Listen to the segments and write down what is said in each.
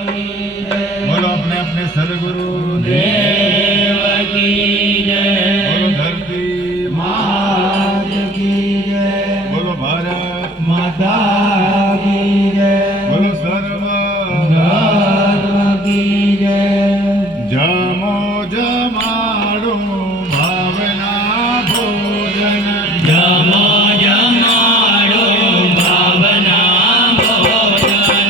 बोलो अपने अपने सदगुरु देव की जय। बोलो धरती मात की जय। बोलो भारत माता की जय। बोलो सर्व धर्म की जय। जमो जमाड़ो भावना भोजन जमो जमाड़ो भावना भोजन।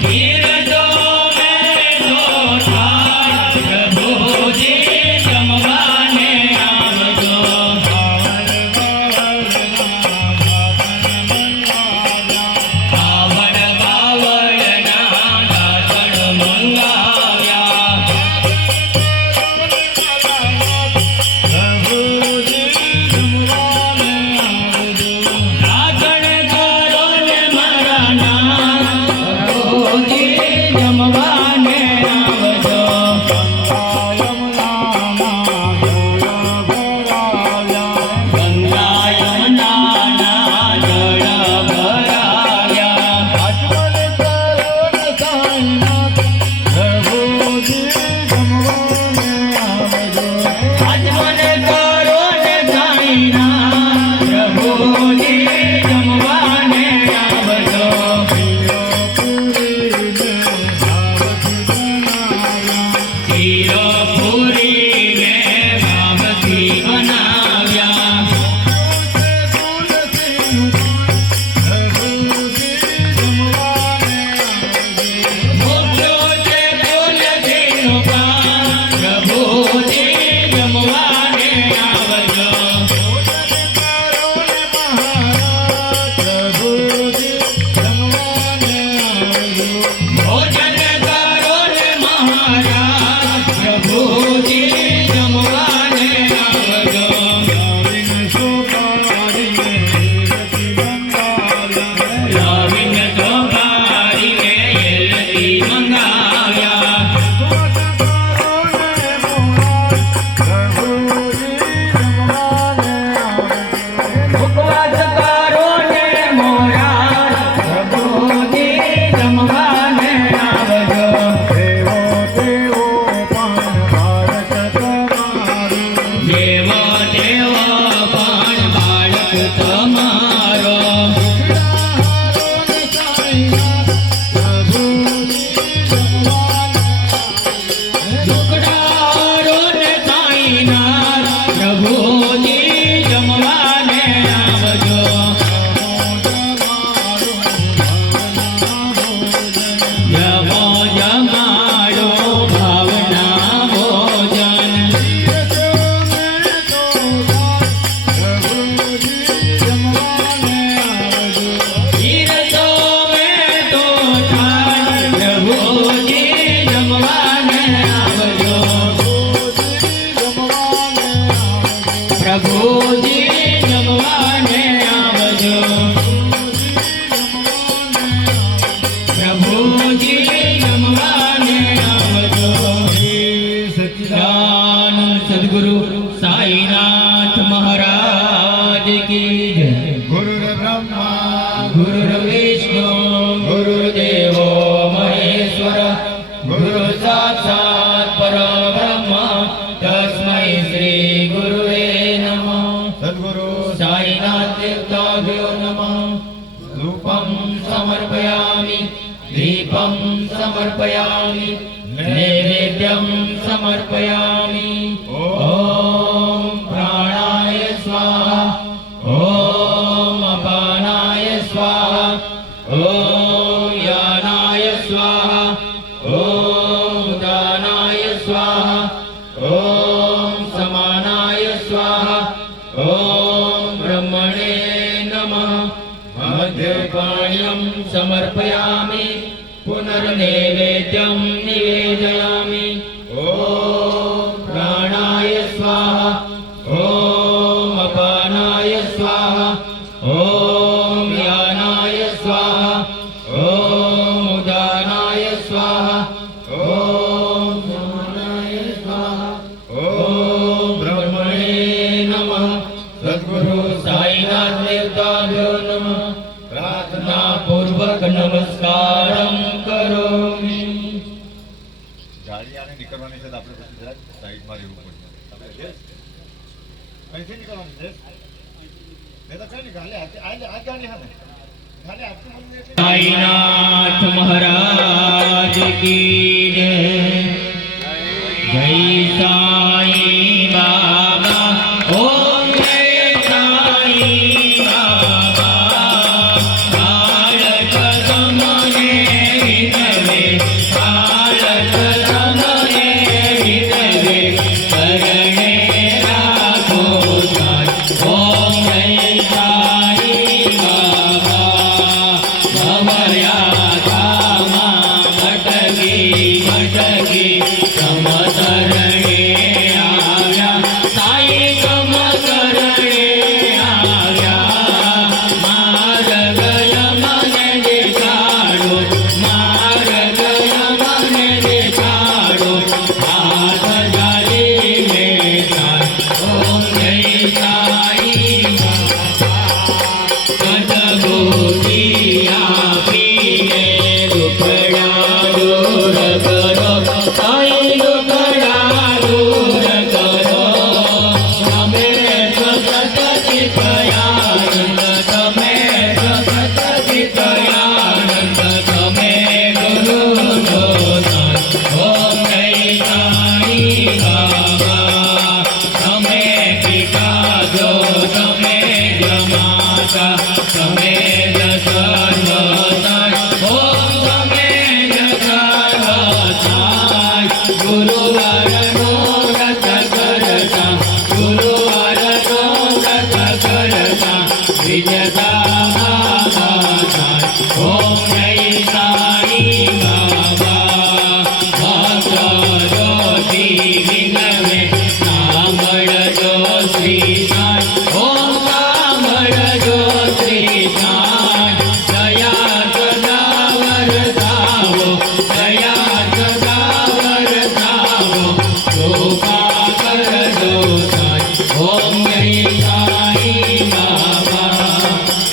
तीर्थों में तो थाल प्रभुजी जमवाने आवजो। पावन बावळना दातण मंगाव्या। दातण करो ने मारा नाम प्रभुजी जमवाने आवजो। गंगा यमुना ना जळ भराव्या। आजमन करो ने साईनाथ प्रभुजी जमवाने आवजो। हीरोपुरी में भावती बनाव्या। मुक्तो से तुलसी नुकान प्रभुजी जमवाने आवजो। भोजन करो ने महाराज प्रभुजी जमवाने आवजो। लाविन सोपारी में येलती मंगाव्या। उपवास करो ने मोरार प्रभुजी जमवाने आवजो। देवो देवो पण बाळक तमारो। दुखडारो ने साईनाथ प्रभुजी जमवाने आवजो। जमो जमाड़ो भावना भोजन। तीर्थों में तो थाल प्रभुजी जमवाने आवजो। प्रभुजी जमवाने आवजो। प्रभुजी जमवाने आवजो। सच्चिदानंद सद्गुरु साईनाथ महाराज की जय। गुरुर्ब्रह्मा गुरुर्विष्णु गुरुर्देवो महेश्वर गुरु साक्षात् परब्रह्म तस्मै श्री गुरुवे नमः। सद्गुरु साईनाथ देवताभ्यो नमः। धूपं समर्पयामि दीपं समर्पयामि नैवेद्यं समर्पयामि। ॐ प्राणाय स्वाहा। ॐ अपानाय स्वाहा। ॐ यानाय स्वाहा। ॐ दानाय स्वाहा। ॐ समानाय स्वाहा। ॐ ब्रह्मणे नमः। मध्यपाण्यं समर्पयामि पुनर्नैवेद्यं निवेदयामि। ॐ प्राणाय स्वाहा। ॐ अपानाय स्वाहा। ॐ यानाय स्वाहा। ॐ उदानाय स्वाहा। ॐ समानाय स्वाहा। ॐ ब्रह्मणे नमः। સદગુરુ સાઈનાથ દેવતાભ્યો નમઃ પ્રાર્થના પૂર્વક નમસ્કારમ કરોમિ. ગાડી આને નીકળવાની છે તો આપણે પછી જરાક સાઈડમાં રહેવું પડશે. આપણે છે કઈથી નીકળવાનું છે? મેં તો કઈ નહીં ગાડી આ ગાડી હા ને ગાડી આપતું મને એટલે સાઈનાથ મહારાજ કી જય. જય સાઈ બાબા. ઓમ જય સાઈ બાબા. બાળક તમને વિનવે, બાળક તમને વિનવે, શરણે રાખો સાઈ. ઓમ જય સાઈ બાબા. ભવયા ધામા ભટકી ભટકી સમસરણે આવ્યા, સાઈ સમસરણે આવ્યા. માર્ગ મને દેખાડો, માર્ગ મને દેખાડો, હાથ જાળીને ચાલ. ઓમ જય સાઈ બાબા. સદબુદ્ધિ આપીને દુખડા દૂર કરો, સાઈ દુખડા દૂર કરો. તમે સતત ચિતયાનંદ, તમે સતત ચિતયાનંદ, તમે ગુરુનો દાન. ઓમ જય સાઈ બાબા. તમે પિતા જો, તમે જ માતા, તમે જ સર્વસાય. ઓમ તમે જ સર્વસાય. ગુરુવારનો વ્રત કરતા, ગુરુવારનો વ્રત કરતા, વિજતા થાય. ઓમ જય સાઈ બાબા. ભક્ત જ્યોતિ વિનવે, સાંભળજો શ્રી સાઈ. ઓમ સાંભળજો શ્રી સાઈ. દયા સદા વરસાવો, દયા સદા વરસાવો, કૃપા કરજો સાઈ. ઓમ જય સાઈ બાબા.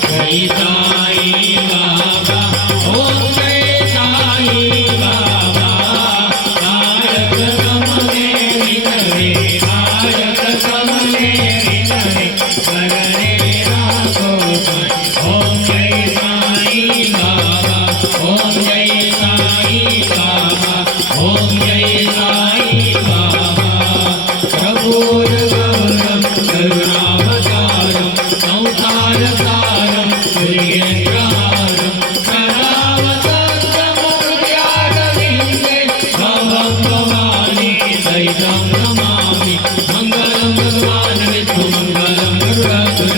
જય સાઈ બાબા. ઓમ જય સાઈ બાબા. બાળક તમને વિનવે, બાળક તમને વિનવે, શરણે રાખો સાઈ. ઓમ જય સાઈ બાબા. ઓમ જય સાઈ બાબા. ઓમ જય સાઈ બાબા. પ્રભુર્ગૌરમ કરુણાવતારમ, સંસાર સારમ, સુરેન્દ્રહારમ, સદાવસંતમૂર્ત્યારવિંદે, ભવં ભવાની સહિतं નમામિ. મંગલં ભગવાન વિષ્ણુ, મંગલં ગરુડધ્વજ,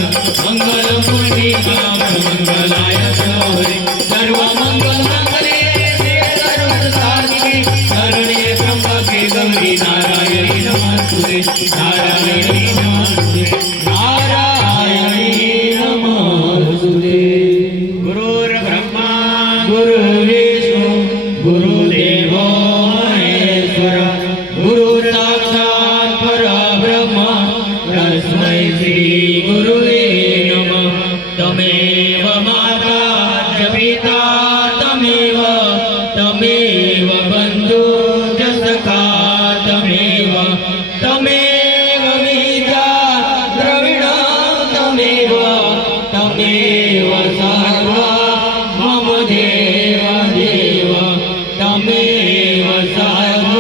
મંગલં પુંડરીકાક્ષ, મંગલાય તનોહરે. સર્વમંગલમાંગલ્ये શિવે સર્વસાધિકે, શરણ્યે ત્ર્યંબકે ગૌરી નારાયણી નમસ્તુતે, નારાયણી નમસ્તુતે, નારાયણી નમસ્તુતે. ગુરુર્બ્રહ્મા ગુરુર્વિષ્ણુ ગુરુદેવો મહેશ્વર, ગુરુ સાક્ષાત પરબ્રહ્મ તસ્મૈ શ્રી ગુરુવે નમઃ. તમેવ માતા ચ પિતા, તમેવ તમેવ બંધુ ચ સખા, તમેવ તમેવ વિદ્યા દ્રવિણ, તમેવ તમેવ સર્વ મમ દેવ દેવ, તમેવ સર્વ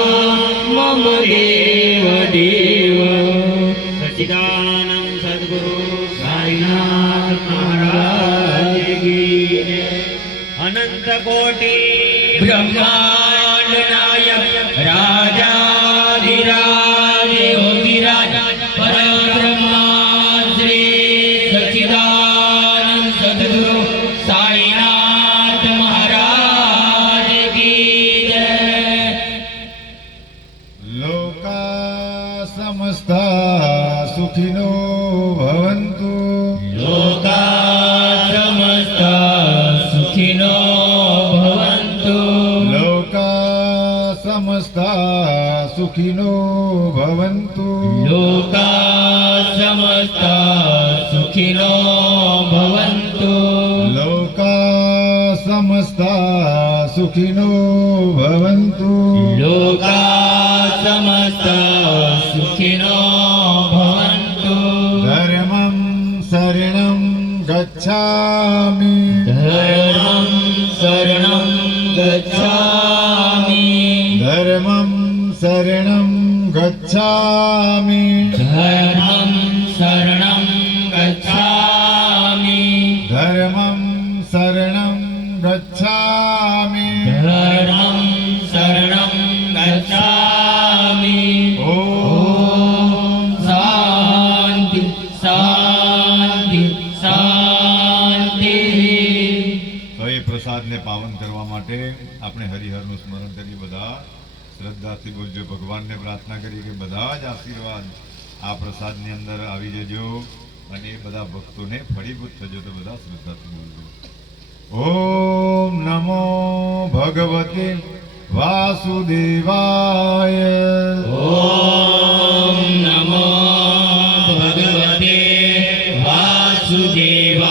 મમ દેવ દેવ. સચ્ચિદાનંદ સદ્ગુરુ સાઈનાથ મહારાજ કી જય. અનંત કોટી બ્રહ્માંડ નાયક રાજાધિરાજ યોગીરાજ પરબ્રહ્મા શ્રી સચ્ચિદાનંદ સદ્ગુરુ સાઈનાથ મહારાજ કી જય. લોકા સમસ્તા સુખિનો ભવંતુ. લોકા સમસ્તા સુખિનો ભવંતુ. લોકા સમસ્તા સુખિનો ભવંતુ. લોકા સમસ્તા સુખિનો ભવન્તુ લોકા સમસ્તા સુખિનો ભવન્તુ લોકા સમસ્તા સુખિનો ભવન્તુ ધર્મં શરણં ગચ્છામિ ધર્મં શરણં ગચ્છામિ ધર્મં શરણં ગચ્છામિ ધર્મં શરણં ગચ્છામિ ધર્મં શરણં ગચ્છામિ ધર્મં શરણં ગચ્છામિ ઓમ શાંતિ શાંતિ શાંતિ. તો એ પ્રસાદને પાવન કરવા માટે આપણે હરિહરનું સ્મરણ કરી બધા શ્રદ્ધાથી બોલજો. ભગવાનને પ્રાર્થના કરી કે બધા જ આશીર્વાદ આ પ્રસાદની અંદર આવી જજો અને એ બધા ભક્તોને ફળીભૂત થજો. તો બધા શ્રદ્ધાથી બોલજો. ઓમ નમો ભગવતે વાસુદેવાય. ઓમ નમો ભગવતે વાસુદેવાય.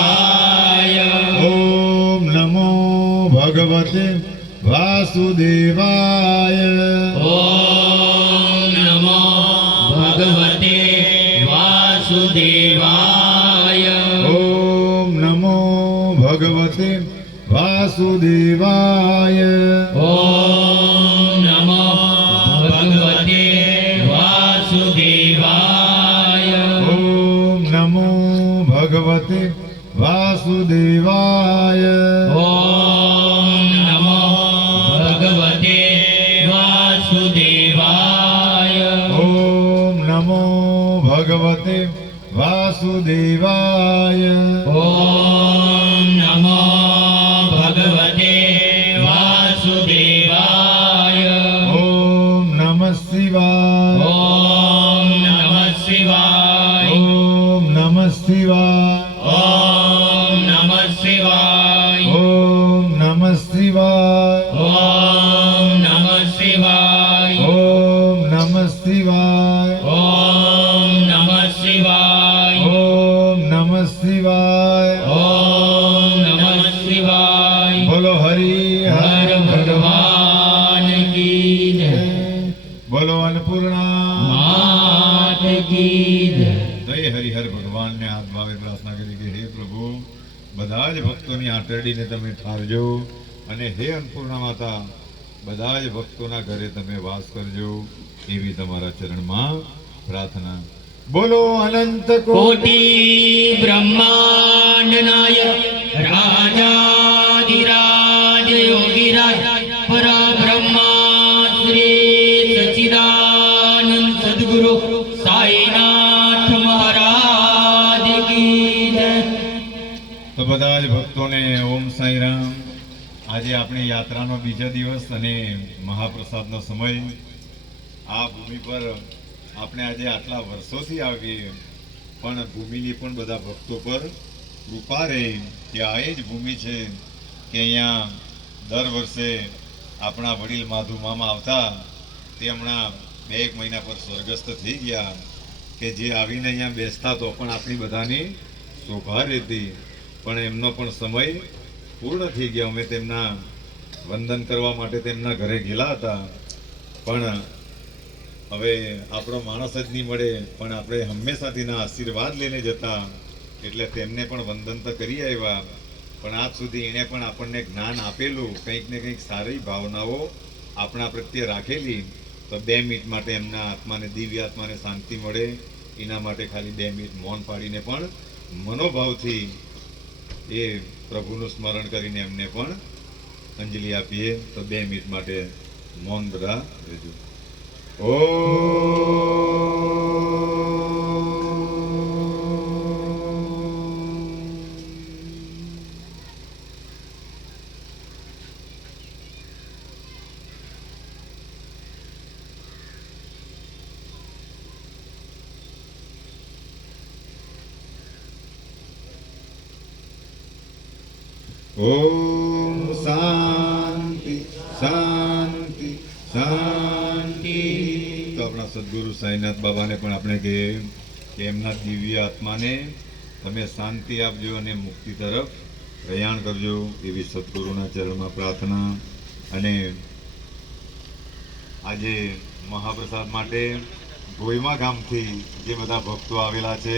ઓમ નમો ભગવતે વાસુદેવાય. ઓમ નમો ભગવતે વાસુદેવાય. ઓમ નમો ભગવતે વાસુદેવાય. ઓમ નમો ભગવતે વાસુદેવાય. ઓમ નમો ભગવતે વાસુદેવાય. ઓમ નમો ભગવતે વાસુદેવાય. ઓમ નમો ભગવતે વાસુદેવાય. ઓમ નમો ભગવતે વાસુદેવાય. ઓમ નમઃ શિવાય. ઓમ નમઃ શિવાય. ઓમ નમઃ શિવાય. ઓમ નમઃ શિવાય. ઓમ નમઃ શિવાય. ઓમ નમઃ શિવાય. ઓમ નમઃ શિવાય. ઓમ નમઃ શિવાય. ઓમ નમઃ શિવાય. ઓમ નમઃ શિવાય. બોલો હરિ હર ભગવાન કી જય. બોલો અન્નપૂર્ણા માત કી જય. જય હરિહર ભગવાનને હાથ ભાવે પ્રાર્થના કરી કે હે પ્રભુ બધા જ ભક્તોની આંતરડીને તમે ઠારજો અને હે અન્નપૂર્ણા માતા બધા જ ભક્તોના ઘરે તમે વાસ કરજો એવી તમારા ચરણમાં પ્રાર્થના. બોલો અનંત કોટી બ્રહ્માંડ નાયક રાજાધિરાજ યોગીરાજ પરબ્રહ્મા શ્રી સચ્ચિદાનંદ સદ્ગુરુ સાઈનાથ મહારાજ કી જય. તો બધા જ ભક્તોને ઓમ સાંઈરામ. આજે આપણી યાત્રાનો બીજો દિવસ અને મહાપ્રસાદનો સમય. આ ભૂમિ પર આપણે આજે આટલા વર્ષોથી આવીએ પણ ભૂમિની પણ બધા ભક્તો પર કૃપા રહે કે આ એ જ ભૂમિ છે કે અહીંયા દર વર્ષે આપણા વડીલ માધુ મામા આવતા તે હમણાં 2 મહિના પર સ્વર્ગસ્થ થઈ ગયા કે જે આવીને અહીંયા બેસતા તો પણ આપણી બધાની શોભા રહેતી પણ એમનો પણ સમય પૂર્ણ થઈ ગયો. અમે તેમના વંદન કરવા માટે તેમના ઘરે ગયેલા હતા પણ હવે આપણો માણસ જ નહીં મળે પણ આપણે હંમેશા તેના આશીર્વાદ લઈને જતા એટલે તેમને પણ વંદન તો કરી આવ્યા પણ આજ સુધી એણે પણ આપણને જ્ઞાન આપેલું કંઈક ને કંઈક સારી ભાવનાઓ આપણા પ્રત્યે રાખેલી. તો 2 મિનિટ માટે એમના આત્માને દિવ્ય આત્માને શાંતિ મળે એના માટે ખાલી 2 મિનિટ મૌન પાડીને પણ મનોભાવથી એ પ્રભુનું સ્મરણ કરીને એમને પણ અંજલિ આપીએ. તો 2 મિનિટ માટે મૌન બધા રહેજો. ઓમ શાંતિ શાંતિ શાંતિ. તો આપણા સદગુરુ સાઈનાથ બાબાને પણ આપણે કહીએ કે એમના દિવ્ય આત્માને તમે શાંતિ આપજો અને મુક્તિ તરફ પ્રયાણ કરજો એવી સદગુરુના ચરણમાં પ્રાર્થના. અને આજે મહાપ્રસાદ માટે ગોયમા ગામથી જે બધા ભક્તો આવેલા છે